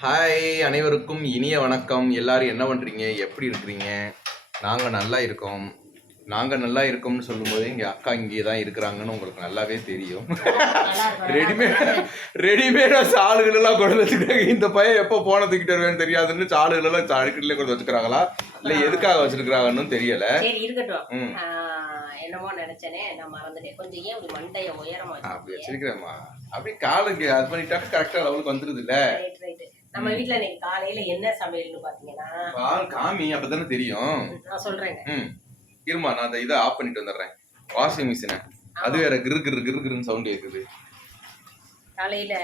Hi அனைவருக்கும் இனிய வணக்கம். எல்லாரும் என்ன பண்றீங்க? எப்படி இருக்கிறீங்க? நாங்க நல்லா இருக்கோம். நாங்க நல்லா இருக்கோம்னு சொல்லும்போது எங்க அக்கா இங்கே தான் இருக்கிறாங்கன்னு உங்களுக்கு நல்லாவே தெரியும். ரெடிமேட் ரெடிமேடா சாலுகள் எல்லாம் கொண்டு வச்சுக்கிறாங்க. இந்த பையன் எப்போ போன தூக்கிட்டு வருவேன்னு தெரியாதுன்னு சாலுகள் எல்லாம் சாடுக்கட்டிலே கொண்டு வச்சுக்கிறாங்களா? இல்ல எதுக்காக வச்சிருக்கிறாங்கன்னு தெரியல. ம். என்னமோ நினைச்சேனே நான் மறந்துட்டேன். கொஞ்சம் ஏன் இப்படி மண்டைய உயரமா அப்படி வச்சிருக்கிறேம்மா அப்படி காலுக்கு அது பண்ணிட்டாக்க கரெக்டா லெவலுக்கு வந்துருது இல்ல நம்ம வீட்ல இன்னைக்கு காலையில என்ன சமையல்னு பாத்தீங்கன்னா பால் காமி அப்பதானே தெரியும். நான் சொல்றேங்க. ம். இருமா நான் அந்த இதை ஆஃப் பண்ணிட்டு வந்துடுறேன். வாஷிங் மிஷினை அது வேற கிரு கிரு கிரு கிருன்னு சவுண்ட் கேக்குது. காலையில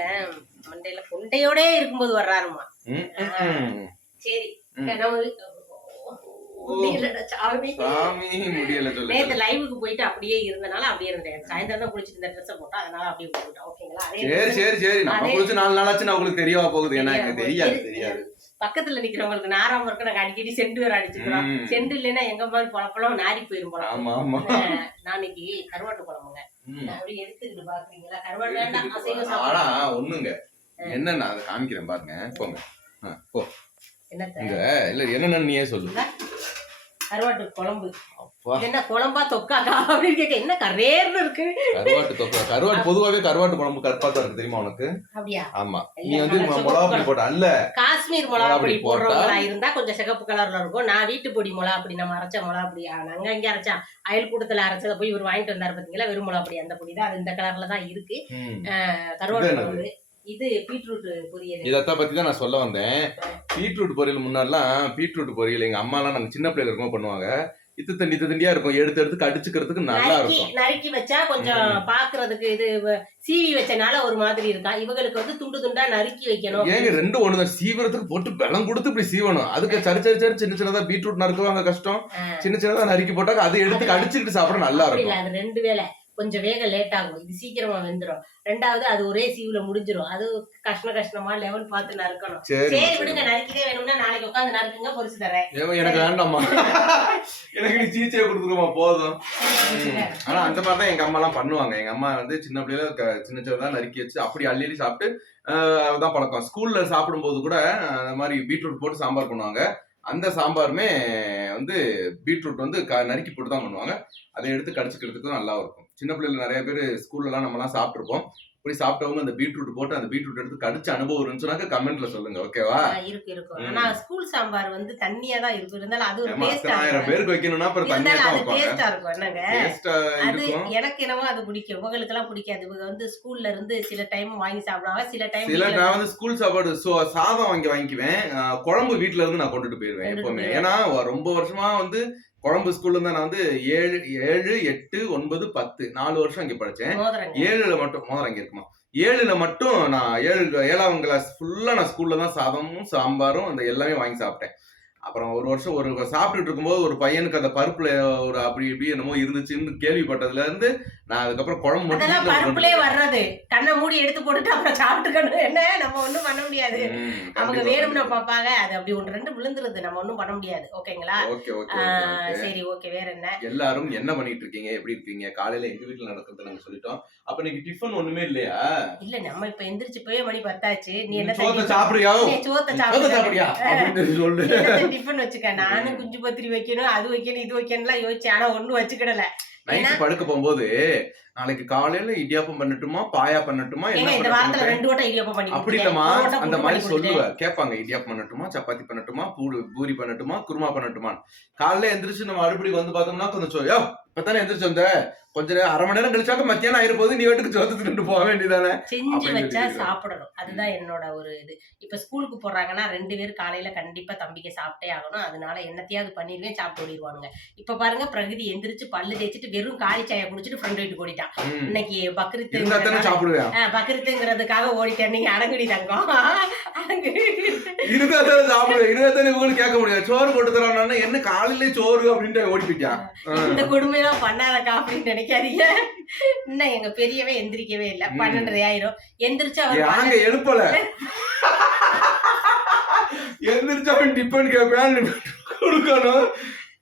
மண்டையில கொண்டையோடே இருக்கும்போது வர்றாருமா. சரி. நம்ம முடியலடா, சாமி. சாமி முடியல சொல்லு நேத்து லைவுக்கு போயிட்டு அப்படியே இருந்தனால அப்படியே இருந்தேன். சாயந்தரம் தான் குளிச்சிட்டு இந்த ட்ரெஸ் போட்டா அதனால அப்படியே போட்டுட்டேன். ஓகேங்களா? சரி சரி சரி. நம்ம குளிச்சு நாலு நாளாச்சு நான் உங்களுக்கு தெரியவா போகுது? ஏன்னா எனக்கு தெரியாது தெரியாது. பக்கத்துல நிக்கிறவங்களுக்கு நாராம இருக்கு நாங்க அடிக்கடி செண்டு வேற அடிச்சுக்கிறோம். செண்டு இல்லைன்னா எங்க மாதிரி பொழப்பெல்லாம் நாரி போயிரும் போல. இன்னைக்கு கருவாட்டு குழம்புங்க. அப்படியே எடுத்துக்கிட்டு பாக்குறீங்களா? கருவாட்டு வேண்டாம் ஆனா ஒண்ணுங்க. என்னன்னு அதை காமிக்கிறேன் பாருங்க. போங்க. போ. என்னத்த? இந்த இல்ல என்னன்னு நீயே சொல்லு. கருவாட்டு குழம்பு. என்ன குழம்பா தொக்காக்கா அப்படின்னு கேட்க என்ன கரேர்னு இருக்கு. கருவாட்டு தொக்கை? கருவாட்டு பொதுவாவே கருவாட்டு குழம்பு கருப்பா தான் இருக்கு தெரியுமா உனக்கு? அப்படியா? ஆமா. நீ வந்து மிளகா பொடி போட்ட அல்ல. காஷ்மீர் மிளகா பொடி போடுறவங்களா இருந்தா கொஞ்சம் சிகப்பு கலர்ல இருக்கும். நான் வீட்டு பொடி மிளகா பொடி நம்ம அரைச்ச மிளகா பொடி. நாங்க இங்க அரைச்சா. அயல் கூட்டத்துல அரைச்சதை போய் இவர் வாங்கிட்டு வந்தாரு பாத்தீங்களா? வெறும் மிளகா பொடி. அந்த பொடி தான் அது இந்த கலர்ல தான் இருக்கு. கருவாட்டு? குழம்பு. இது பீட்ரூட் பொரியல். இதத்தான் பத்தி தான் நான் சொல்ல வந்தேன். பீட்ரூட் பொரியல் முன்னாடிலாம் பீட்ரூட் பொரியல் எங்க அம்மாலாம் நாங்க சின்ன பிள்ளைல இருக்கும் பண்ணுவாங்க. இத்து தண்டி தண்டியா இருக்கும். எடுத்து எடுத்து கடிச்சுக்கிறதுக்கு நல்லா இருக்கும். நறுக்கி வச்சா கொஞ்சம் பாக்குறதுக்கு இது சீவி வச்சனால ஒரு மாதிரி இருக்கா? இவங்களுக்கு வந்து துண்டு துண்டா நறுக்கி வைக்கணும். ஏங்க ரெண்டு ஒண்ணுதான். சீவரத்துக்கு போட்டு பலம் கொடுத்து இப்படி சீவணும். அதுக்கு சரி சரி சரி சின்ன சின்னதா பீட்ரூட் நறுக்குவாங்க கஷ்டம். சின்ன சின்னதா நறுக்கி போட்டாக்க அதை எடுத்து கடிச்சுக்கிட்டு சாப்பிட நல்லா இருக்கும். அது ரெண்டு வேலை கொஞ்சம் வேக லேட் ஆகும். இது சீக்கிரமா வெந்துரும். ரெண்டாவது அது ஒரே சீவுல முடிஞ்சிரும். அது கஷ்ட கஷ்டமா லெவல் பார்த்து நறுக்கணும். சரி விடுங்க நறுக்கிதே வேணும்னா நாளைக்கு உட்காந்து நறுக்குங்க பொரிச்சு தரேன். எனக்கு வேண்டாம்மா. எனக்கு நீ சீச்சே கொடுத்துருமா போதும். ஆனா அந்த மாதிரி தான் எங்க அம்மா எல்லாம் பண்ணுவாங்க. எங்க அம்மா வந்து சின்ன பிள்ளையில சின்ன சின்னதா நறுக்கி வச்சு அப்படி அள்ளி சாப்பிட்டு அதான் பழக்கம். ஸ்கூல்ல சாப்பிடும்போது கூட அந்த மாதிரி பீட்ரூட் போட்டு சாம்பார் பண்ணுவாங்க. அந்த சாம்பாருமே வந்து பீட்ரூட் வந்து நறுக்கி போட்டு தான் பண்ணுவாங்க. அதை எடுத்து கடிச்சுக்கிறதுக்கும் நல்லா இருக்கும். சின்ன பிள்ளைல நிறைய பேர் ஸ்கூல்லலாம் நம்மலாம் சாப்பிட்ருப்போம் இப்படி சாப்பிட்டவங்க அந்த பீட்ரூட் போட்டு அந்த பீட்ரூட் எடுத்து கடிச்ச அனுபவம் இருந்துச்சுனாக்க கமெண்ட்ல சொல்லுங்க ஓகேவா இருக்கு இருக்கும். ஆனா ஸ்கூல் சாம்பார் வந்து தண்ணியா தான் இருக்கும். இருந்தாலும் அது ஒரு டேஸ்டா ஆயிரம் பேருக்கு வைக்கணும்னா அப்புறம் தண்ணியா தான் வைப்பாங்க. டேஸ்டா இருக்கும். என்னங்க? அது எனக்கு என்னவோ அது பிடிக்கும். இவங்களுக்கு எல்லாம் பிடிக்காது. இவங்க வந்து ஸ்கூல்ல இருந்து சில டைம் வாங்கி சாப்பிடுவாங்க. சில டைம் சில நான் வந்து ஸ்கூல் சாப்பாடு சோ சாதம் வாங்கி வாங்கிக்குவேன். குழம்பு வீட்ல இருந்து நான் கொண்டுட்டு போயிருவேன் எப்பவுமே. ஏன்னா ரொம்ப வருஷமா வந்து குழம்பு ஸ்கூல்ல இருந்தா நான் வந்து ஏழு ஏழு எட்டு ஒன்பது பத்து நாலு வருஷம் இங்க படிச்சேன். ஏழுல மட்டும் மோதிரம் இங்க இருக்குமா? ஏழுல மட்டும் நான் ஏழு ஏழாம் கிளாஸ் ஃபுல்லா நான் ஸ்கூல்ல தான் சாதமும் சாம்பாரும் அந்த எல்லாமே வாங்கி சாப்பிட்டேன். அப்புறம் ஒரு வருஷம் ஒரு சாப்பிட்டுட்டு இருக்கும்போது ஒரு பையனுக்கு அந்த பருப்புல ஒரு அப்படி இப்படி என்னமோ இருந்துச்சுன்னு கேள்விப்பட்டதுல இருந்து நான் அதுக்கப்புறம் குழம்பு அதெல்லாம் பருப்புலயே வர்றது. கண்ணை மூடி எடுத்து போட்டுட்டு அப்புறம் சாப்பிட்டுக்கணும். என்ன? நம்ம ஒண்ணும் பண்ண முடியாது. அவங்க வேணும்னா. பாப்பாங்க. அது அப்படி ஒன்று ரெண்டு விழுந்துருது. நம்ம ஒண்ணும் பண்ண முடியாது. ஓகேங்களா? Okay okay. சரி ஓகே. வேற என்ன? எல்லாரும் என்ன பண்ணிட்டு இருக்கீங்க? எப்படி இருக்கீங்க? காலையில எங்க வீட்டுல நடக்கிறது நாங்க சொல்லிட்டோம். அப்ப இன்னைக்கு டிஃபன் ஒண்ணுமே இல்லையா? இல்ல நம்ம இப்ப எந்திரிச்சு போய் மணி பத்தாச்சு. நீ என்ன சோத்த சாப்பிடுறியா? சோத்த சாப்பிடுறியா? டிஃபன் வச்சுக்க? நானும் குஞ்சு பத்திரி வைக்கணும் அது வைக்கணும் இது வைக்கணும்லாம் யோசிச்சேன். ஆனா ஒண்ணும் வச்சுக்கிடல. நைட் படுக்க போகும்போது நாளைக்கு காலையில இடியாப்பம் பண்ணட்டுமா பாயா பண்ணட்டுமா ஏங்க என்ன இந்த வாரத்துல பண்ணட்டுமா? ரெண்டு வட்டம் இடியாப்பம் பண்ணி அப்படி வட்டம் அந்த மாதிரி. சொல்லுவ. கேட்பாங்க இடியாப்பம் பண்ணட்டுமா சப்பாத்தி பண்ணட்டுமா பூரி பூரி பண்ணட்டுமா குருமா பண்ணட்டுமா காலையில எந்திரிச்சு நம்ம அடுப்படிக்கு வந்து பார்த்தோம்னா கொஞ்சம் சோ யோ இப்பதானே எந்திரிச்சு வந்த? கொஞ்ச நேரம் அரை மணி நேரம் கழிச்சாக்க மத்தியானம் ஆயிரும் போது நீ வீட்டுக்கு சோத்து தின்னுட்டு போக வேண்டியதானே செஞ்சு வச்சா. சாப்பிடணும். அதுதான் என்னோட ஒரு இது. இப்ப ஸ்கூலுக்கு போறாங்கன்னா ரெண்டு பேரும் காலையில கண்டிப்பா தம்பிக்கு சாப்பிட்டே ஆகணும். அதனால என்னத்தையாவது பண்ணிடுவேன் சாப்பிட்டு ஓடிடுவானுங்க. இப்ப பாருங்க பிரகதி எந்திரிச்சு பல்லு தேய்ச்சிட்டு வெறும் காலி சாயை குடிச்சிட்டு ஃப்ரெண்ட் வீட்டுக்கு ஓடிட்டான். இன்னைக்கு பக்ரீத் இருந்தா தானே சாப்பிடுவேன் பக்ரீத்துங்கிறதுக்காக ஓடிட்டேன் நீங்க அடங்குடி தங்கம். இருந்தா தானே சாப்பிடுவேன். இருந்தா தானே இவங்களுக்கு கேட்க முடியாது சோறு போட்டு தரான்னு என்ன காலையிலே சோறு அப்படின்ட்டு ஓடி போயிட்டான் இந்த கொடுமையெல்லாம் பண்ணாதக்கா அப்படின்னு நினைக்காதீங்க. இன்னும் எங்க பெரியவே எந்திரிக்கவே இல்ல. பன்னெண்டரை ஆயிரும். எந்திரிச்சு அவர் எழுப்பல. எந்திரிச்சு அவன் டிஃபன் கேட்பேன். கொடுக்கணும்.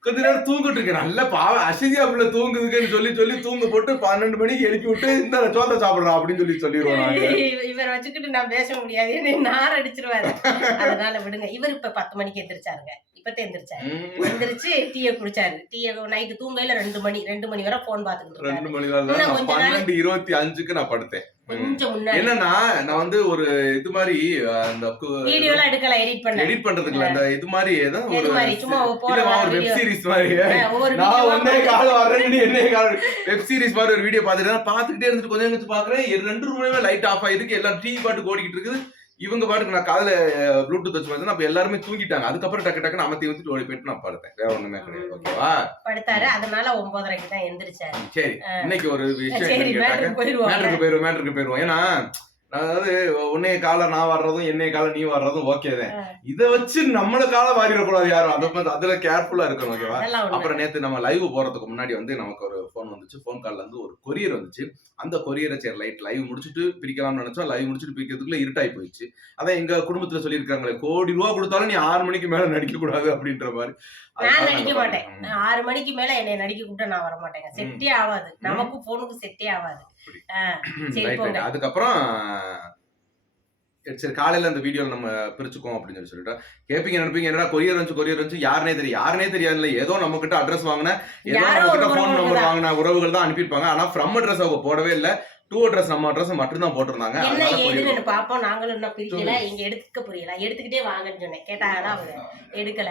கொஞ்ச நேரம் தூங்கிட்டு இருக்கேன். நல்ல பாவ அசதியா பிள்ளை தூங்குதுக்குன்னு சொல்லி சொல்லி தூங்க போட்டு பன்னெண்டு மணிக்கு எழுப்பி விட்டு இந்த சோத்தை சாப்பிடுறா அப்படின்னு சொல்லி சொல்லிடுவோம் நாங்க. இவரை வச்சுக்கிட்டு நான் பேச முடியாது. என்னை நார் அடிச்சிருவாரு. அதனால விடுங்க. இவர் இப்ப பத்து மணிக்கு எந்திரிச்சாருங்க. இப்பத்தே எந்திரிச்சாரு. எந்திரிச்சு டீயை குடிச்சாரு. டீயை நைட்டு தூங்கையில ரெண்டு மணி ரெண்டு மணி வரை போன் பாத்துக்கிட்டு ரெண்டு மணி கொஞ்ச பன்னெண்டு இருபத்தி அஞ்சுக்கு நான் படுத்தேன். என்னன்னா நான் வந்து ஒரு இது மாதிரி எடுக்கல எடிட் பண்ண எடிட் பண்றதுக்குல இந்த இது மாதிரி ஏதோ ஒரு சும்மா ஒரு வெப் சீரிஸ் மாதிரி. நான் வீடியோவா ஒன்னே கால வரேன் நீ என்னே கால. வெப் சீரிஸ் மாதிரி ஒரு வீடியோ பார்த்துட்டு பார்த்துக்கிட்டே இருந்துட்டு கொஞ்சம் கழிச்சு பாக்குறேன் ரெண்டு ரூம்லயுமே லைட் ஆஃப் ஆயிருக்கு. எல்லாம் டிவி பாட்டுக்கு ஓடிக்கிட்டு இருக்குது. இவங்க பாட்டுக்கு நான் காதுல ப்ளூடூத் வச்சு பார்த்தேன் அப்ப எல்லாருமே தூங்கிட்டாங்க. அதுக்கப்புறம் டக்கு டக்குன்னு அமர்த்தி வச்சுட்டு ஓடி போயிட்டு நான் படுத்தேன். வேற ஒண்ணுமே கிடையாது. ஓகேவா? படுத்தாரு. அதனால ஒன்பதரைக்கு தான் எந்திரிச்சாரு. சரி. இன்னைக்கு ஒரு விஷயம் மேட்ருக்கு போயிருவோம் மேட்ருக்கு போயிருவோம். ஏன்னா அதாவது உன்னைய கால நான் வர்றதும் என்னைய கால நீ வர்றதும் ஓகே தான்? ஆ. இத வச்சு நம்மள கால வாரிடக்கூடாது யாரும். அது அதுல கேர்ஃபுல்லா இருக்கணும் ஓகேவா அப்புறம் நேத்து நம்ம லைவ் போறதுக்கு முன்னாடி வந்து நமக்கு ஒரு ஃபோன் வந்துச்சு. ஃபோன் கால்ல இருந்து ஒரு கொரியர் வந்துச்சு. அந்த கொரியரை சரி லைட் லைவ் முடிச்சுட்டு பிரிக்கலாம்னு நினைச்சோம். லைவ் முடிச்சுட்டு பிரிக்கிறதுக்குள்ள இருட்டாய் போயிடுச்சு. அதான் எங்க குடும்பத்துல சொல்லியிருக்காங்களே கோடி ரூபா கொடுத்தாலும் நீ ஆறு மணிக்கு மேல நடிக்க கூடாது அப்படின்ற மாதிரி. நான் நடிக்க மாட்டேன். ஆறு மணிக்கு மேல என்னை நடிக்க கூப்பிட்டா நான் வர மாட்டேங்க செட்டே ஆகாது. நமக்கும் போனுக்கும் செட்டே ஆகாது. அதுக்கப்புறம் சரி காலையில அந்த வீடியோல நம்ம பிரிச்சுக்கோம் அப்படின்னு சொல்லி சொல்லிட்டோம் கேப்பீங்க நினைப்பீங்க என்னடா கொரியர் வந்து கொரியர் வந்து யாருனே தெரியும் யாருனே தெரியாதுல்ல ஏதோ நம்ம கிட்ட அட்ரஸ் வாங்கின ஏதோ நம்ம கிட்ட உறவுகள் நம்பர். வாங்கின உறவுகள் தான் அனுப்பியிருப்பாங்க. ஆனா ஃப்ரம் அட்ரஸ் அவங்க போடவே இல்ல. டூ அட்ரஸ் நம்ம அட்ரஸ் மட்டும் தான் போட்டிருந்தாங்க. என்ன ஏதுன்னு பாப்போம். நாங்களும் இன்னும் பிரிக்கல இங்க எடுத்துக்க புரியல. எடுத்துக்கிட்டே வாங்கன்னு சொன்னேன். கேட்டாங்கன்னா அவங்க எடுக்கல.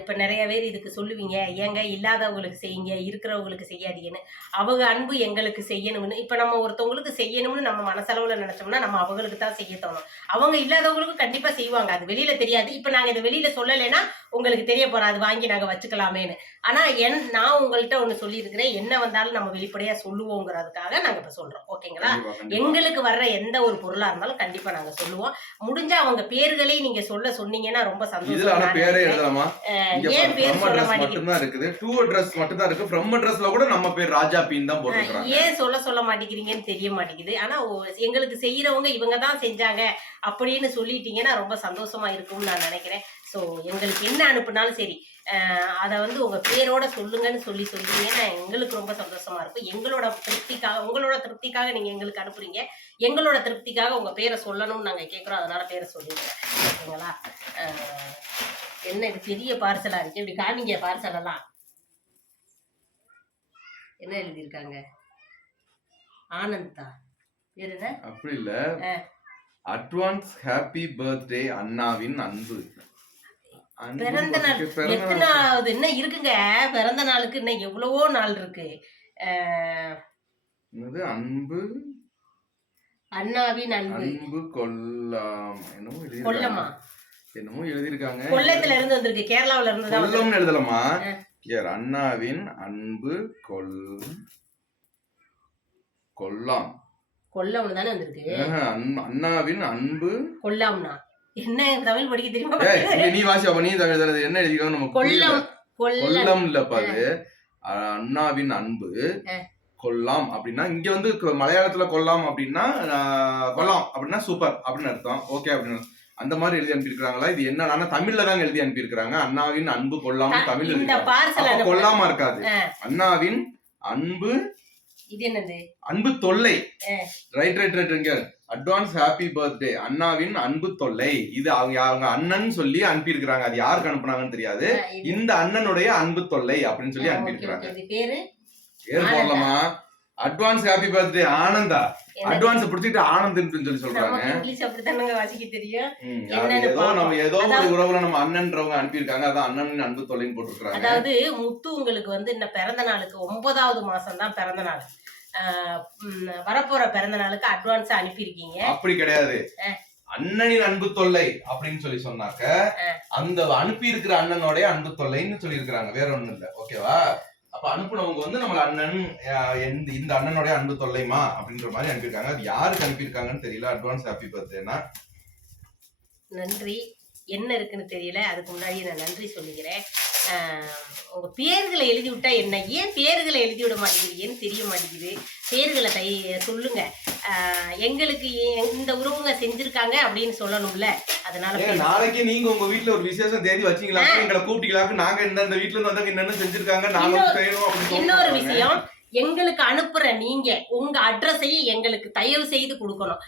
இப்ப நிறைய பேர் இதுக்கு சொல்லுவீங்க. ஏங்க இல்லாதவங்களுக்கு செய்யுங்க இருக்கிறவங்களுக்கு செய்யாதீங்கன்னு. அவங்க அன்பு எங்களுக்கு செய்யணும்னு. இப்ப நம்ம ஒருத்தவங்களுக்கு செய்யணும்னு நம்ம மனசளவுல நினைச்சோம்னா நம்ம அவங்களுக்கு தான் செய்ய தோணும். அவங்க இல்லாதவங்களுக்கும் கண்டிப்பா செய்வாங்க. அது வெளியில தெரியாது. இப்ப நாங்க இதை வெளியில சொல்லலைன்னா உங்களுக்கு தெரிய போறா அது வாங்கி நாங்க வச்சுக்கலாமேன்னு. ஆனா என் நான் உங்கள்கிட்ட ஒண்ணு சொல்லியிருக்கிறேன். என்ன வந்தாலும் நம்ம வெளிப்படையா சொல்லுவோங்கிறதுக்காக நாங்க இப்ப சொல்றோம். ஓகேங்களா. எங்களுக்கு வர்ற எந்த ஒரு பொருளா இருந்தாலும் கண்டிப்பா நாங்க சொல்லுவோம். முடிஞ்சா அவங்க பேர்களே நீங்க சொல்ல சொன்னீங்கன்னா ரொம்ப சந்தோஷம். பேரே எழுதலாமா? ஏன் பேர் சொல்ல தான் இருக்குது. டூ அட்ரஸ் மட்டும் தான் இருக்கு. ஃப்ரம் அட்ரஸ்ல கூட நம்ம பேர் ராஜா பீன் தான் போட்டிருக்காங்க ஏன் சொல்ல சொல்ல மாட்டேங்கிறீங்கன்னு தெரிய மாட்டேங்குது. ஆனா எங்களுக்கு செய்யறவங்க இவங்க தான் செஞ்சாங்க அப்படின்னு சொல்லிட்டீங்கன்னா ரொம்ப சந்தோஷமா இருக்கும்னு நான் நினைக்கிறேன். ஸோ எங்களுக்கு என்ன அனுப்புனாலும் சரி அதை வந்து உங்க பேரோட சொல்லுங்கன்னு சொல்லி சொல்றீங்கன்னா எங்களுக்கு ரொம்ப சந்தோஷமா இருக்கும். எங்களோட திருப்திக்காக உங்களோட திருப்திக்காக நீங்க எங்களுக்கு அனுப்புறீங்க. எங்களோட திருப்திக்காக உங்க பேரை சொல்லணும்னு நாங்க கேட்குறோம் அதனால பேரை சொல்லிடுறேன். ஓகேங்களா? என்ன இது பெரிய பார்சலா இருக்கு? இப்படி காமிங்க பார்சல் எல்லாம் என்ன எழுதியிருக்காங்க? ஆனந்தா. அப்படி இல்ல. அட்வான்ஸ் ஹாப்பி பர்த்டே அண்ணாவின் அன்பு. பிறந்த நாள். எத்தனாவது? இன்னும் இருக்குங்க. பிறந்த நாளுக்கு இன்னும் எவ்வளவோ நாள் இருக்கு. அன்பு? அண்ணாவின் அன்பு. அன்பு கொல்லாம். என்னமோ கொல்லமா என்னமோ எழுதிருக்காங்க கொல்லத்துல இருந்து வந்திருக்கு. கேரளாவுல இருந்து தான். கொல்லம்னு எழுதலாமா. யார்? அண்ணாவின் அன்பு கொல் கொல்லாம். கொல்லம்னு தானே வந்திருக்கு. அண்ணாவின் அன்பு கொல்லாம்னா. என்ன தமிழ் படிக்க தெரியுமா? ஏய், இங்க நீ வாசி அப்ப நீ தமிழ் தானே, என்ன எழுதிருக்காங்க நமக்கு கொல்லம். கொல்லம். அது. அஹ், அண்ணாவின் அன்பு. கொல்லாம் அப்படின்னா இங்க வந்து மலையாளத்துல கொல்லாம் அப்படின்னா கொல்லாம் அப்படின்னா சூப்பர் அப்படின்னு அர்த்தம். ஓகே அப்படின்னு அந்த மாதிரி எழுதி அனுப்பியிருக்காங்களா இது என்ன தமிழ்ல தாங்க எழுதி அனுப்பியிருக்காங்க அண்ணாவின் அன்பு கொல்லாம் தமிழ் கொல்லாம இருக்காது. அண்ணாவின் அன்பு இது என்னது? அன்பு தொல்லை. ரைட் ரைட் ரைட் இங்க அட்வான்ஸ் ஹாப்பி பர்த்டே அண்ணாவின் அன்பு தொல்லை. இது அவங்க அவங்க அண்ணன் சொல்லி அனுப்பியிருக்கிறாங்க. அது யாருக்கு அனுப்புனாங்கன்னு தெரியாது. இந்த அண்ணனுடைய அன்பு தொல்லை அப்படின்னு சொல்லி அனுப்பியிருக்கிறாங்க. பேரு. போடலாமா? Advance happy birthday Ananda? Advance பிடிச்சிட்டு ஆனந்த்னு சொல்லி சொல்றாங்க. ஏதோ. நம்ம ஏதோ ஒரு உறவுல நம்ம அண்ணன்றவங்க அனுப்பியிருக்காங்க. அதான் அண்ணனின் அன்பு தொல்லைன்னு போட்டிருக்காங்க அதாவது முத்து உங்களுக்கு வந்து இந்த பிறந்த நாளுக்கு ஒன்பதாவது மாசம் தான் பிறந்த நாள். வரப்போற பிறந்த நாளுக்கு அட்வான்ஸ் அனுப்பியிருக்கீங்க. அப்படி கிடையாது. அண்ணனின் அன்பு தொல்லை அப்படின்னு சொல்லி சொன்னாக்க. அந்த அனுப்பி இருக்கிற அண்ணனோடைய அன்பு தொல்லைன்னு சொல்லி இருக்கிறாங்க வேற ஒண்ணும் இல்ல. ஓகேவா அப்ப அனுப்புனவங்க வந்து நம்மள அண்ணன் எந்த இந்த அண்ணனுடைய அன்பு தொல்லைமா அப்படின்ற மாதிரி அனுப்பியிருக்காங்க. அது யாருக்கு அனுப்பியிருக்காங்கன்னு தெரியல. அட்வான்ஸ் ஹாப்பி பர்த்டேனா நன்றி. என்ன இருக்குன்னு தெரியல. அதுக்கு முன்னாடி நான் நன்றி சொல்லிக்கிறேன். ஆஹ், உங்க பேர்களை எழுதி விட்டா என்ன? ஏன் பேர்களை எழுதி விட மாட்டேங்கிறீங்கன்னு தெரிய மாட்டேங்குது? பேர்களை தை சொல்லுங்க. ஆஹ், எங்களுக்கு இந்த உறவுங்க செஞ்சிருக்காங்க அப்படின்னு சொல்லணும்ல. அதனால நாளைக்கு நீங்க உங்க வீட்ல ஒரு விசேஷம் தேதி வச்சீங்களா? எங்களை கூப்பிட்டீங்களாக்கு நாங்க இந்த வீட்ல இருந்து வந்தாங்க என்னென்ன செஞ்சிருக்காங்க நாங்க இன்னொரு-. விஷயம். எங்களுக்கு அனுப்புற நீங்க உங்க அட்ரஸையும் எங்களுக்கு தயவு செய்து கொடுக்கணும்.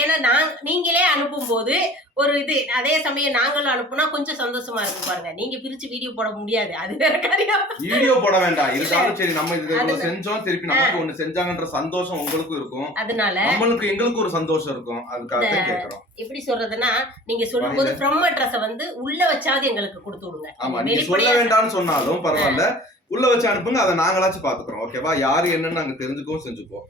ஏன்னா நான் நீங்களே அனுப்பும் போது ஒரு இது அதே சமயம் நாங்களும் அனுப்புனா கொஞ்சம் சந்தோஷமா இருக்கும் பாருங்க. நீங்க பிரிச்சு வீடியோ போட முடியாது. அது வேற காரியம். வீடியோ போட வேண்டாம். இருந்தாலும் சரி நம்ம இது செஞ்சோம் திருப்பி நமக்கு ஒண்ணு செஞ்சாங்கன்ற சந்தோஷம் உங்களுக்கும் இருக்கும். அதனால நம்மளுக்கு எங்களுக்கு ஒரு சந்தோஷம் இருக்கும். அதுக்காக கேக்குறோம் எப்படி சொல்றதுன்னா நீங்க சொல்லும்போது ஃப்ரம் அட்ரஸ வந்து உள்ள வச்சாவது எங்களுக்கு கொடுத்து விடுங்க. ஆமா நீங்க சொல்ல வேண்டாம்னு சொன்னாலும் பரவாயில்ல. உள்ள வச்சு அனுப்புங்க அதை நாங்களாச்சும் பாத்துக்கிறோம். ஓகேவா யாரு என்னன்னு நாங்க தெரிஞ்சுக்கவும் செஞ்சுக்குவோம்.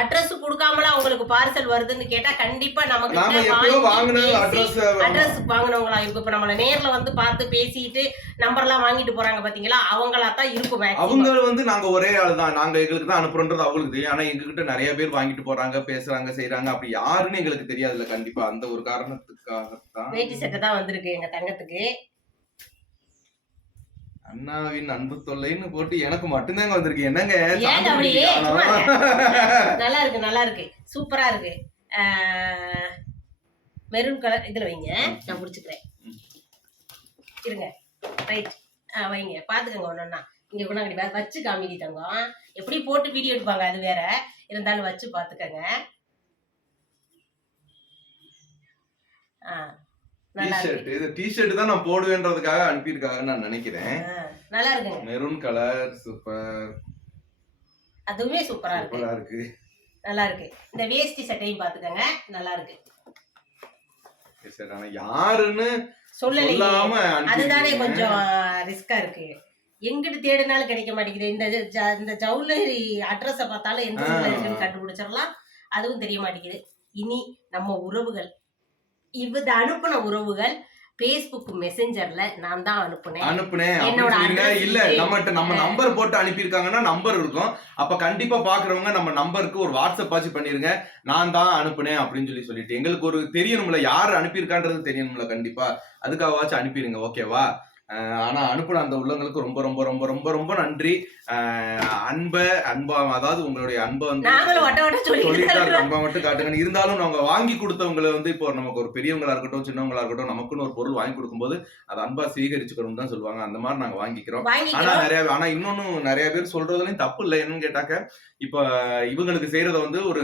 அட்ரஸ் கொடுக்காமலாம் உங்களுக்கு பார்சல் வருதுன்னு கேட்டா கண்டிப்பா நமக்கு நாம எப்பயோ வாங்கின அட்ரஸ் அட்ரஸ் வாங்கினவங்களா இருக்கும் இப்ப நம்மள நேர்ல வந்து பார்த்து பேசிட்டு நம்பர் எல்லாம் வாங்கிட்டு போறாங்க பாத்தீங்களா? அவங்களா தான் இருக்கும். அவங்க வந்து நாங்க ஒரே ஆள் தான். நாங்க எங்களுக்கு தான் அனுப்புறோன்றது அவங்களுக்கு தெரியும். ஆனா எங்ககிட்ட நிறைய பேர் வாங்கிட்டு போறாங்க பேசுறாங்க செய்றாங்க. அப்படி யாருன்னு எங்களுக்கு தெரியாதுல்ல கண்டிப்பா. அந்த ஒரு காரணத்துக்காகத்தான். வேட்டி சட்டை தான் வந்திருக்கு எங்க தங்கத்துக்கு. அண்ணாவின் அன்பு தொல்லைன்னு போட்டு எனக்கு மட்டும்தாங்க வந்திருக்கு. என்னங்க? நல்லா இருக்கு நல்லா இருக்கு. சூப்பரா இருக்கு. மெரூன் கலர் இதுல வைங்க. நான் முடிச்சுக்கிறேன் இருங்க. ரைட். வைங்க. பாத்துக்கோங்க ஒன்னொன்னா. இங்க கொண்டாங்க வச்சு காமிடி தங்கம். எப்படி போட்டு வீடியோ எடுப்பாங்க அது வேற. இருந்தாலும் வச்சு பாத்துக்கங்க. ஆ. டிஷர்ட் இது டிஷர்ட் தான் நான் போடுவேன்றதுக்காக அனுப்பியிருக்காங்கன்னு நான் நினைக்கிறேன். நல்லா இருக்குங்க. மெரூன் கலர் சூப்பர் அதுவுமே சூப்பரா இருக்கு. சூப்பரா இருக்கு. நல்லா இருக்கு. இந்த வேஷ்டி சட்டையும் பாத்துக்கங்க நல்லா இருக்கு. சரி ஆனா யாருன்னு சொல்லலையே. சொல்லாம அதுதானே அனுப்பியிருக்கீங்க. கொஞ்சம் ரிஸ்கா இருக்கு. எங்கிட்டு தேடினாலும் கிடைக்க மாட்டேங்குது. இந்த இந்த ஜவுளரி அட்ரஸ பார்த்தாலும் எந்த கண்டுபிடிச்சிடலாம். அதுவும் தெரிய மாட்டேங்குது. இனி நம்ம உறவுகள். இவது அனுப்புன உறவுகள் Facebook மெசேஞ்சர்ல நான் தான் அனுப்புனேன். அனுப்புனேன். என்னோட இல்ல. நம்மகிட்ட நம்ம நம்பர் போட்டு அனுப்பியிருக்காங்கன்னா நம்பர் இருக்கும். அப்ப கண்டிப்பா பாக்குறவங்க நம்ம நம்பருக்கு ஒரு வாட்ஸ்அப் ஆச்சு பண்ணிருங்க. நான் தான் அனுப்புனேன் அப்படின்னு சொல்லி சொல்லிட்டு. எங்களுக்கு ஒரு தெரியணும்ல யார் அனுப்பியிருக்கான்றது தெரியணும்ல கண்டிப்பா. அதுக்காகவாச்சும் அனுப்பிடுங்க ஓகேவா ஆனா அனுப்புன அந்த உள்ளங்களுக்கு ரொம்ப ரொம்ப ரொம்ப ரொம்ப ரொம்ப நன்றி. அன்ப அன்பா அதாவது உங்களுடைய அன்பை வந்து நாங்களும் வட்ட வட்ட சொல்லி சொல்லிட்டாரு அன்பா மட்டும் காட்டுங்க. இருந்தாலும் நாங்க வாங்கி கொடுத்தவங்களை வந்து இப்போ நமக்கு ஒரு பெரியவங்களா இருக்கட்டும் சின்னவங்களா இருக்கட்டும் நமக்குன்னு ஒரு பொருள் வாங்கி கொடுக்கும்போது அதை அன்பா சீகரிச்சுக்கணும் தான் சொல்லுவாங்க. அந்த மாதிரி நாங்க வாங்கிக்கிறோம். ஆனா நிறைய ஆனா இன்னொன்னு நிறைய பேர் சொல்றதுலயும் தப்பு இல்லை. என்னன்னு கேட்டாக்க இப்ப இவங்களுக்கு செய்யறத வந்து ஒரு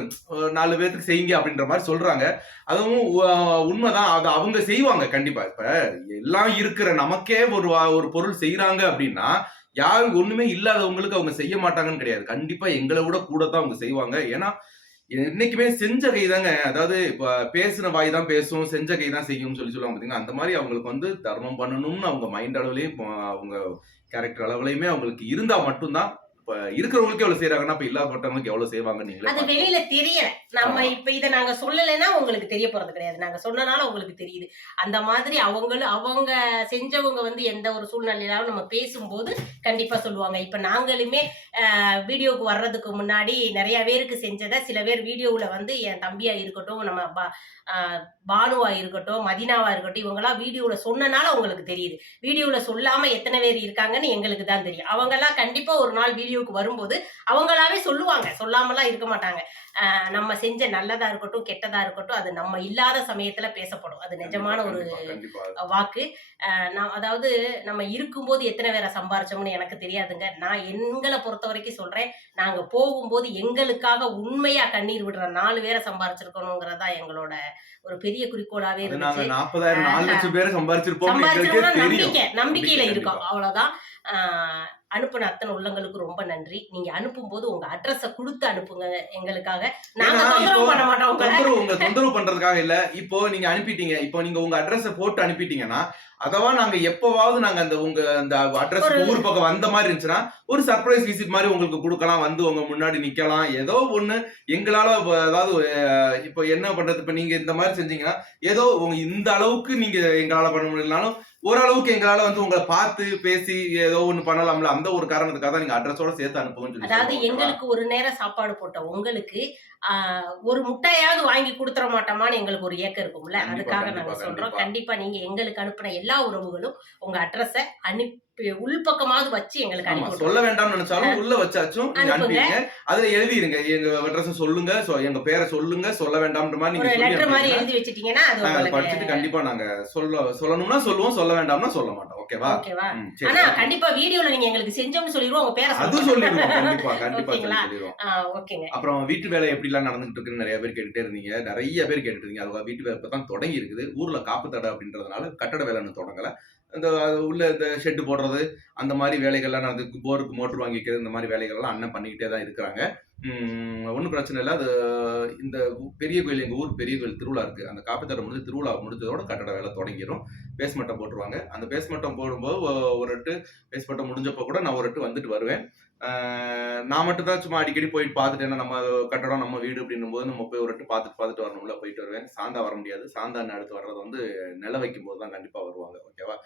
நாலு பேர்த்துக்கு செய்யுங்க அப்படின்ற மாதிரி சொல்றாங்க. அதுவும் உண்மைதான். அது அவங்க செய்வாங்க கண்டிப்பா. இப்ப எல்லாம் இருக்கிற நமக்கே ஒரு ஒரு பொருள் செய்யறாங்க அப்படின்னா யாரும் ஒண்ணுமே இல்லாதவங்களுக்கு அவங்க செய்ய மாட்டாங்கன்னு கிடையாது. கண்டிப்பா எங்களை விட கூட தான் அவங்க செய்வாங்க. ஏன்னா என்னைக்குமே செஞ்ச கை தாங்க அதாவது இப்ப பேசின வாய் தான் பேசும் செஞ்ச கை தான் செய்யும்னு சொல்லி சொல்லுவாங்க பாத்தீங்கன்னா அந்த மாதிரி அவங்களுக்கு வந்து தர்மம் பண்ணணும்னு அவங்க மைண்ட் அளவுலயும் அவங்க கேரக்டர் அளவுலயுமே அவங்களுக்கு இருந்தா மட்டும்தான் இருக்கிறவங்களுக்கு எவ்வளவு செய்யறாங்கன்னா இப்ப இல்லாதவங்களுக்கு எவ்வளவு செய்வாங்க நீங்களே அது. வெளியில தெரியல. நம்ம. இப்ப இத நாங்க சொல்லலைன்னா உங்களுக்கு தெரிய போறது கிடையாது. நாங்க சொன்னனால உங்களுக்கு தெரியுது. அந்த மாதிரி அவங்களும் அவங்க செஞ்சவங்க வந்து எந்த ஒரு சூழ்நிலையிலாவும் நம்ம பேசும்போது கண்டிப்பா சொல்லுவாங்க. இப்ப நாங்களுமே வீடியோவுக்கு வர்றதுக்கு முன்னாடி நிறைய பேருக்கு செஞ்சதை சில பேர் வீடியோவுல வந்து என் தம்பியா இருக்கட்டும் நம்ம பானுவா இருக்கட்டும் மதினாவா இருக்கட்டும் இவங்கெல்லாம் வீடியோல சொன்னனால உங்களுக்கு தெரியுது. வீடியோல சொல்லாம எத்தனை பேர் இருக்காங்கன்னு எங்களுக்கு தான் தெரியும். அவங்கெல்லாம் கண்டிப்பா ஒரு நாள் வீடியோவுக்கு வரும்போது அவங்களாவே சொல்லுவாங்க. சொல்லாமலாம் இருக்க மாட்டாங்க. நம்ம செஞ்ச நல்லதா இருக்கட்டும் கெட்டதா இருக்கட்டும் அது நம்ம இல்லாத சமயத்துல பேசப்படும். அது நிஜமான ஒரு வாக்கு. நான் அதாவது நம்ம இருக்கும்போது எத்தனை பேரை சம்பாரிச்சோம்னு எனக்கு தெரியாதுங்க. நான் எங்களை பொறுத்த வரைக்கும் சொல்றேன். நாங்க போகும்போது எங்களுக்காக உண்மையா கண்ணீர் விடுற நாலு பேரை சம்பாரிச்சிருக்கணுங்கிறதா எங்களோட ஒரு பெரிய குறிக்கோளாவே இருந்துச்சு. நாற்பதாயிரம் நாலு லட்சம் பேரை சம்பாரிச்சிருப்போம் சம்பாதிச்சிருக்கோம்னா எங்களுக்கே தெரியும். நம்பிக்கை நம்பிக்கையில நம்பிக்கை, இருக்கோம். அவ்வளவுதான். அனுப்புன அத்தனை உள்ளங்களுக்கு ரொம்ப நன்றி. நீங்க அனுப்பும் போது உங்க அட்ரஸ கொடுத்து அனுப்புங்க எங்களுக்காக. நாங்க தொந்தரவு பண்ண மாட்டோம் உங்களை. தொந்தரவு உங்க தொந்தரவு பண்றதுக்காக இல்ல. இப்போ நீங்க அனுப்பிட்டீங்க. இப்போ நீங்க உங்க அட்ரஸ் போட்டு அனுப்பிட்டீங்கன்னா அதவா நாங்க எப்பவாவது நாங்க அந்த உங்க அந்த அட்ரஸ் ஊர் பக்கம் வந்த மாதிரி இருந்துச்சுன்னா ஒரு சர்ப்ரைஸ் விசிட் மாதிரி உங்களுக்கு கொடுக்கலாம். வந்து உங்க முன்னாடி நிக்கலாம். ஏதோ ஒண்ணு எங்களால அதாவது இப்போ என்ன பண்றது? இப்ப நீங்க இந்த மாதிரி செஞ்சீங்கன்னா ஏதோ உங்க இந்த அளவுக்கு நீங்க எங்களால பண்ண முடியலனாலும் ஓரளவுக்கு எங்களால வந்து உங்களை பார்த்து பேசி ஏதோ ஒண்ணு பண்ணலாம்ல அந்த ஒரு காரணத்துக்காக தான் நீங்க அட்ரஸோட சேர்த்து சொல்லி அதாவது? எங்களுக்கு ஒரு நேரம் சாப்பாடு போட்ட உங்களுக்கு ஒரு முட்டையாவது வாங்கி கொடுத்துற மாட்டோமான்னு எங்களுக்கு ஒரு ஏக்கம் இருக்கும்ல. அதுக்காக நாங்க சொல்றோம். கண்டிப்பா. கண்டிப்பா நீங்க எங்களுக்கு அனுப்பின எல்லா உறவுகளும் உங்க அட்ரஸை அனுப்பி உள்பக்கமாவது வச்சு எங்களுக்கு அனுப்பி சொல்ல. வேண்டாம்னு நினைச்சாலும் உள்ள வச்சாச்சும் அனுப்புங்க. அதுல எழுதிருங்க. எங்க அட்ரஸ் சொல்லுங்க. எங்க பேரை சொல்லுங்க. சொல்ல வேண்டாம்ன்ற மாதிரி நீங்க லெட்டர் மாதிரி எழுதி வச்சிட்டீங்கன்னா அது படிச்சுட்டு கண்டிப்பா நாங்க சொல்ல சொல்லணும்னா சொல்லுவோம். சொல்ல வேண்டாம்னா சொல்ல மாட்டோம். ஓகேவா? ஆனா கண்டிப்பா வீடியோல நீங்க எங்களுக்கு செஞ்சோம்னு சொல்லிடுவோம். உங்க பேரை அது சொல்லிடுவோம். கண்டிப்பா கண்டிப்பா சொல்லிடுவோம். ஓகேங்க. அப்புறம் வீட்டு வேலை எப்படி எல்லாம் நடந்துட்டு இருக்குன்னு நிறைய பேர் கேட்டுட்டே இருந்தீங்க. நிறைய பேர் கேட்டுட்டு இருந்தீங்க. அது வீட்டு வேலை இப்பதான் தொடங்கி இருக்குது. ஊர்ல காப்பு தடை அப்படின்றதுனால கட்டட வேலை இன்னும் தொடங்கல. இந்த உள்ள இந்த ஷெட்டு போடுறது அந்த மாதிரி வேலைகள்லாம் நடந்து போருக்கு மோட்டர் வாங்கி வைக்கிறது இந்த மாதிரி வேலைகள்லாம் அண்ணன் பண்ணிக்கிட்டே தான் இருக்கிறாங்க. ஒன்றும் பிரச்சனை இல்லை. அது இந்த பெரிய கோயில் எங்கள் ஊர் பெரிய கோயில் திருவிழா இருக்குது அந்த காப்பீத்தடை முடிஞ்சு திருவிழா முடிஞ்சதோட கட்டட வேலை தொடங்கிடும் பேஸ்மட்டம் போட்டுருவாங்க. அந்த பேஸ்மெண்ட்டம் போடும்போது ஒரு எட்டு பேஸ்மட்டம் முடிஞ்சப்போ கூட நான் ஒரு எட்டு வந்துட்டு வருவேன். நான் மட்டும் தான் சும்மா அடிக்கடி போயிட்டு பார்த்துட்டு ஏன்னா நம்ம கட்டடம் நம்ம வீடு அப்படின்னும் போது நம்ம போய் ஒரு பார்த்துட்டு பார்த்துட்டு வரணும்ல போயிட்டு வருவேன். சாந்தா வர முடியாது. சாந்தா அடுத்து வர்றது வந்து நில வைக்கும் போது தான் கண்டிப்பாக வருவாங்க ஓகேவா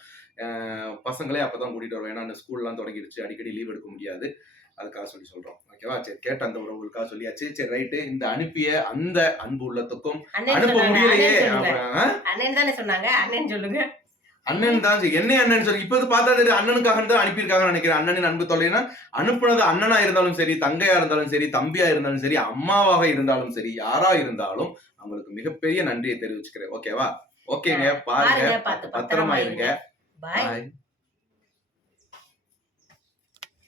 பசங்களே அப்போ தான் கூட்டிகிட்டு வருவேன். ஏன்னா அந்த ஸ்கூல்லாம் தொடங்கிடுச்சு. அடிக்கடி லீவ் எடுக்க முடியாது. அதுக்காக சொல்லி சொல்றோம் ஓகேவா சரி கேட்ட அந்த உறவுகளுக்காக சொல்லியாச்சு. சரி ரைட்டு இந்த அனுப்பிய அந்த அன்பு உள்ளத்துக்கும் அனுப்ப முடியலையே? அண்ணன் தானே சொன்னாங்க. அண்ணன் சொல்லுங்க. அண்ணன் தான் என்ன அண்ணன் சொல்லி இப்ப பார்த்தா தெரியும் அண்ணனுக்காக தான் அனுப்பியிருக்காங்கன்னு நினைக்கிறேன். அண்ணனின் அன்பு தொல்லைனா அனுப்புனது அண்ணனா இருந்தாலும் சரி தங்கையா இருந்தாலும் சரி தம்பியா இருந்தாலும் சரி அம்மாவாக இருந்தாலும் சரி யாரா இருந்தாலும் அவங்களுக்கு மிகப்பெரிய நன்றியை தெரிவிச்சுக்கிறேன். ஓகேவா? ஓகேங்க பாருங்க பத்திரமா இருங்க. பாய்